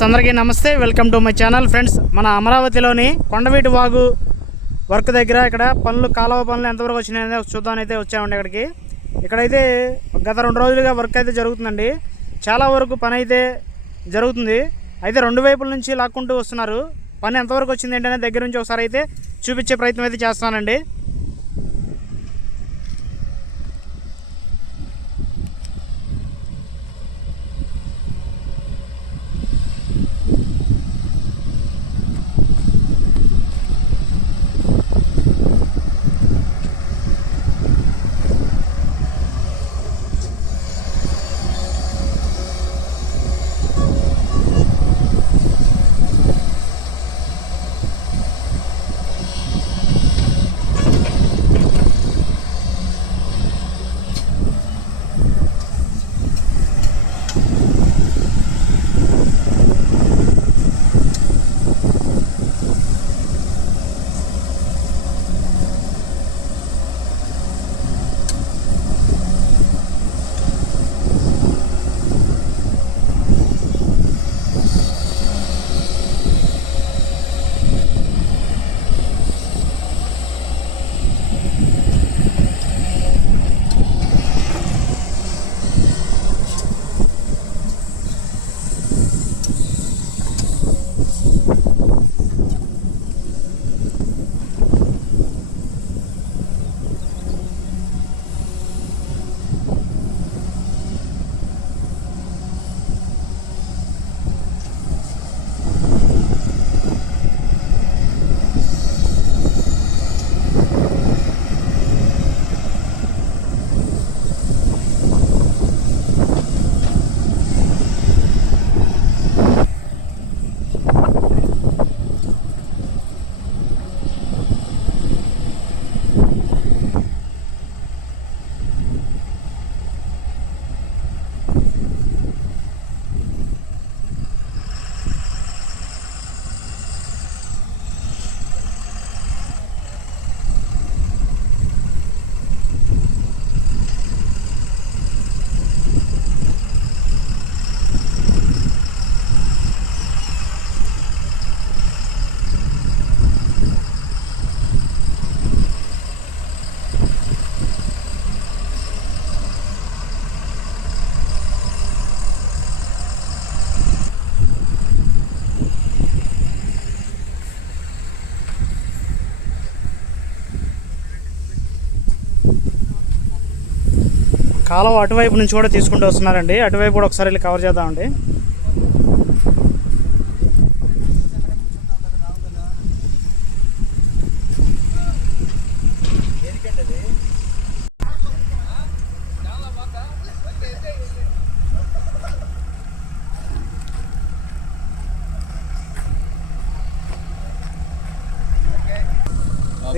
Friends అందరికీ నమస్తే welcome to my channel. Friends మన అమరావతిలోని కొండవీటి వాగు వర్క్ దగ్గర ఇక్కడ పనులు కాలువ పనులు ఎంతవరకు వచ్చినాయని చూద్దామని అయితే వచ్చామండి ఇక్కడికి. ఇక్కడైతే గత రెండు రోజులుగా వర్క్ అయితే జరుగుతుందండి. చాలా వరకు పని అయితే జరుగుతుంది. అయితే రెండు వైపుల నుంచి లాక్కుంటూ వస్తున్నారు. పని ఎంతవరకు వచ్చింది ఏంటనే దగ్గర నుంచి ఒకసారి అయితే చూపించే ప్రయత్నం అయితే చేస్తానండి కాలువ అటువైపు నుంచి కూడా తీసుకుంటూ వస్తున్నారండి. అటువైపు కూడా ఒకసారి వెళ్ళి కవర్ చేద్దామండి.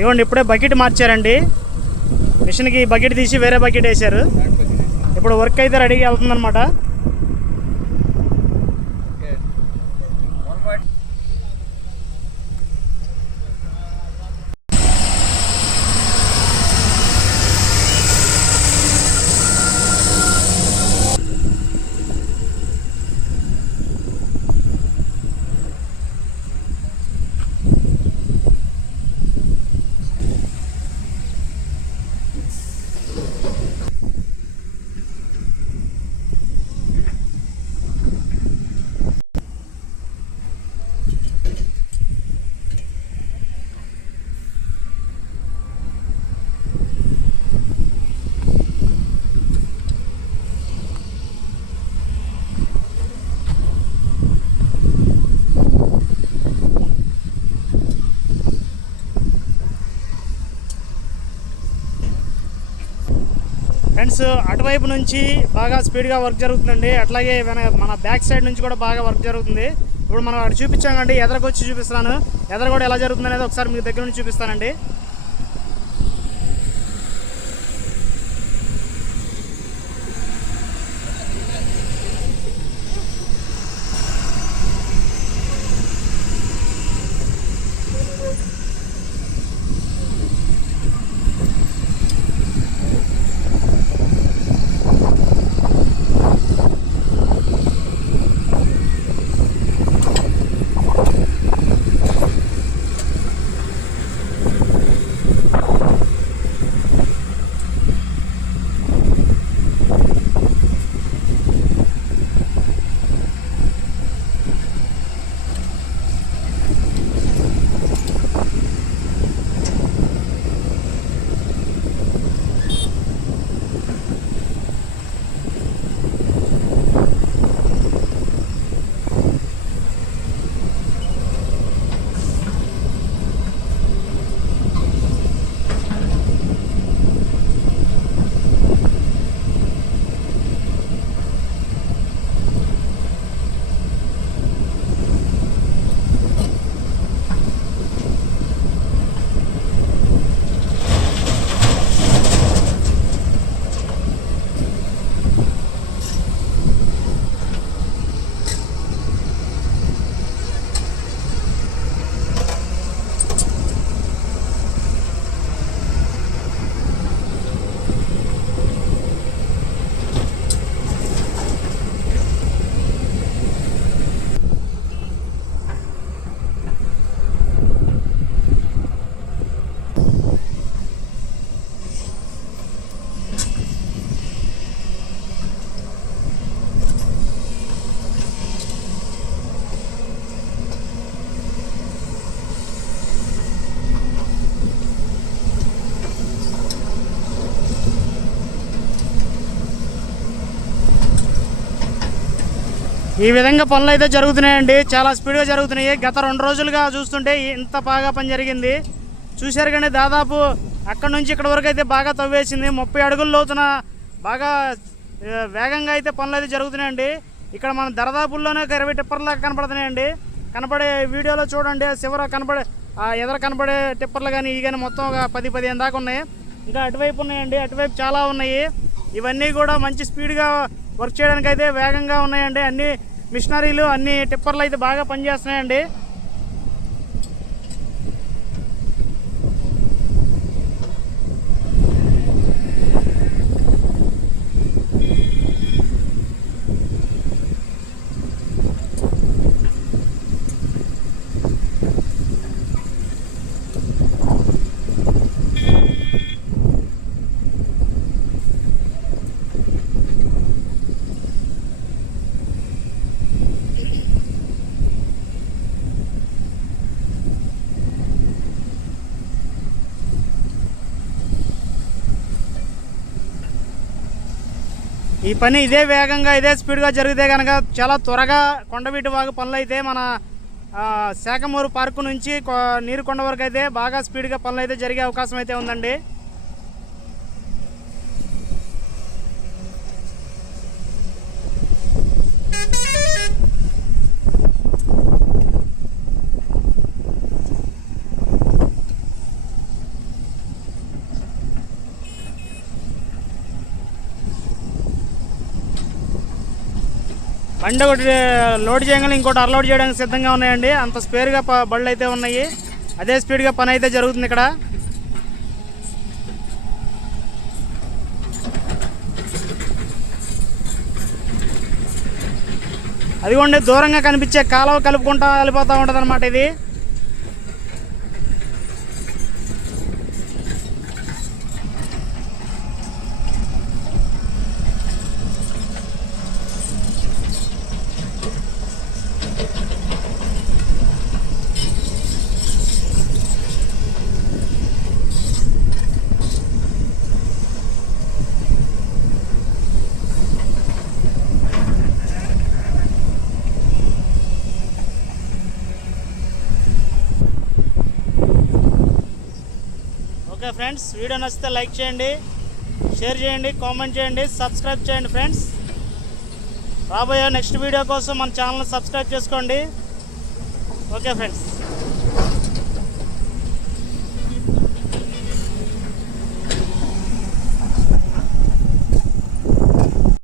ఇవ్వండి ఇప్పుడే బకెట్ మార్చారండి. మిషన్కి బకెట్ తీసి వేరే బకెట్ వేశారు. ఇప్పుడు వర్క్ అయితే రెడీగా వెళ్తుందనమాట ఫ్రెండ్స్ అటువైపు నుంచి బాగా స్పీడ్గా వర్క్ జరుగుతుందండి. అట్లాగే మన బ్యాక్ సైడ్ నుంచి కూడా బాగా వర్క్ జరుగుతుంది. ఇప్పుడు మనం అక్కడ చూపించాం ఎదరకు ఎదరకొచ్చి చూపిస్తున్నాను. ఎదర కూడా ఎలా జరుగుతుంది అనేది ఒకసారి మీకు దగ్గర నుంచి చూపిస్తానండి. ఈ విధంగా పనులు అయితే జరుగుతున్నాయండి. చాలా స్పీడ్గా జరుగుతున్నాయి. గత రెండు రోజులుగా చూస్తుంటే ఇంత బాగా పని జరిగింది. చూశారు కానీ దాదాపు అక్కడ నుంచి ఇక్కడ వరకు అయితే బాగా తవ్వేసింది. ముప్పై అడుగుల లోతున బాగా వేగంగా అయితే పనులు అయితే జరుగుతున్నాయండి. ఇక్కడ మన దరదాపుల్లోనే ఒక ఇరవై టిప్పర్లా కనపడుతున్నాయండి. కనపడే వీడియోలో చూడండి. చివర కనపడే ఆ ఎదర కనపడే టిప్పర్లు కానీ ఇవి కానీ మొత్తం ఒక పది పదిహేను దాకా ఉన్నాయి. ఇంకా అటువైపు ఉన్నాయండి. అటువైపు చాలా ఉన్నాయి. ఇవన్నీ కూడా మంచి స్పీడ్గా వర్క్ చేయడానికి అయితే వేగంగా ఉన్నాయండి. అన్ని మిషనరీలు అన్ని టిప్పర్లు అయితే బాగా పనిచేస్తున్నాయండి. ఈ పని ఇదే వేగంగా ఇదే స్పీడ్గా జరిగితే కనుక చాలా త్వరగా కొండవీటి వాగు పనులు అయితే మన శాఖమూరు పార్కు నుంచి కొ- నీరుకొండ వరకు అయితే బాగా స్పీడ్గా పనులు అయితే జరిగే అవకాశం అయితే ఉందండి. బండి ఒకటి లోడ్ చేయగానే ఇంకోటి అన్లోడ్ చేయడానికి సిద్ధంగా ఉన్నాయండి. అంత స్పీడ్గా ప- బళ్ళు అయితే ఉన్నాయి. అదే స్పీడ్గా పని అయితే జరుగుతుంది ఇక్కడ. అదిగోండి దూరంగా కనిపించే కాలువ కలుపుకుంటా వెళ్ళిపోతూ ఉంటుంది అనమాట ఇది. ఓకే ఫ్రెండ్స్ వీడియో నచ్చితే లైక్ చేయండి షేర్ చేయండి కామెంట్ చేయండి సబ్స్క్రైబ్ చేయండి ఫ్రెండ్స్. రాబోయే నెక్స్ట్ వీడియో కోసం మన ఛానల్ సబ్స్క్రైబ్ చేసుకోండి. Okay friends.